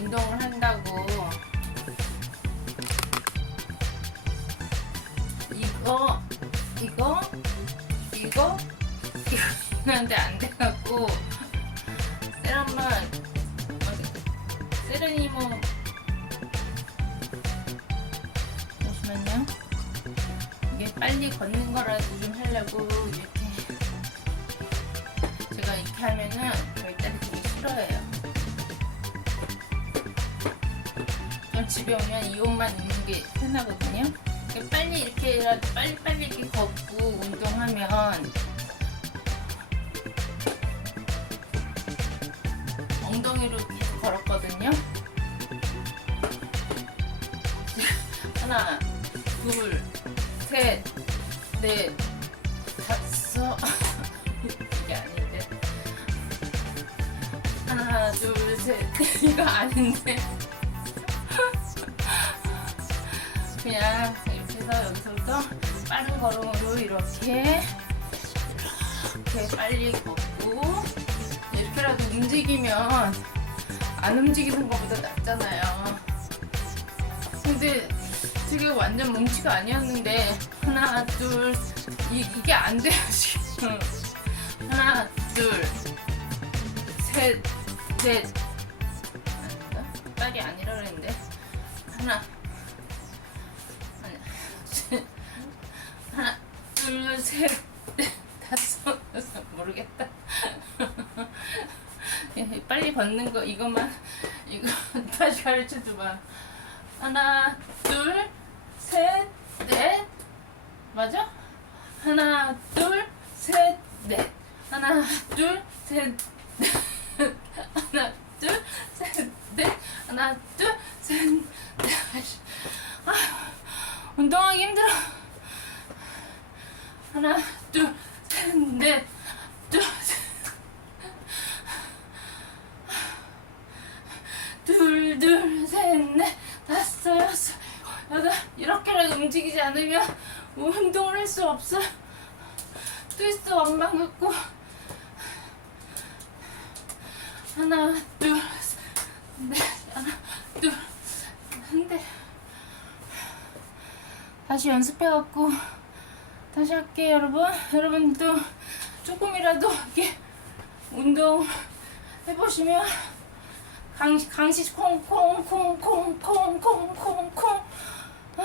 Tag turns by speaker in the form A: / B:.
A: 운동을 한다고. 이거 이거 이거? 이거 하는데 안 돼갖고 세련만 세련이모 잠시만요. 이게 빨리 걷는 거라도 좀 하려고 이렇게 제가 이렇게 하면 전 집에 오면 이 옷만 입는 게 편하거든요 빨리 이렇게 빨리 빨리 이렇게 걷고 운동하면 엉덩이로 계속 걸었거든요. 하나, 둘, 셋, 넷, 다섯. 이게 아닌데. 하나, 둘, 셋. 이거 아닌데. 그냥 해서 여기서부터 빠른 걸음으로 이렇게 이렇게 빨리 걷고 이렇게라도 움직이면 안 움직이는 것보다 낫잖아요. 근데 지금 완전 뭉치가 아니었는데 하나 둘 이, 이게 안 돼요 지금 하나 둘셋넷? 딸이 아니라 그랬는데 하나 둘 셋 넷 다섯 여섯 모르겠다. 예, 빨리 걷는 거 이것만 이거 다시 가르쳐 줘봐. 하나 둘 셋 넷. 맞아? 하나 둘 셋 넷. 하나 둘셋 하나 둘 셋 넷. 하나 둘 셋 넷. 아, 운동하기 힘들어 하나 둘 셋 넷 둘 둘, 둘, 셋, 넷, 다섯, 여섯, 여덟. 이렇게라도 움직이지 않으면 운동을 할 수 없어. 트위스트 왕방 갖고. 하나, 둘, 셋, 넷, 하나, 둘, 한 대. 다시 연습해갖고 다시 할게요, 여러분. 여러분도 조금이라도 이렇게 운동 해보시면 강시 강시 콩콩콩콩콩콩콩콩 아,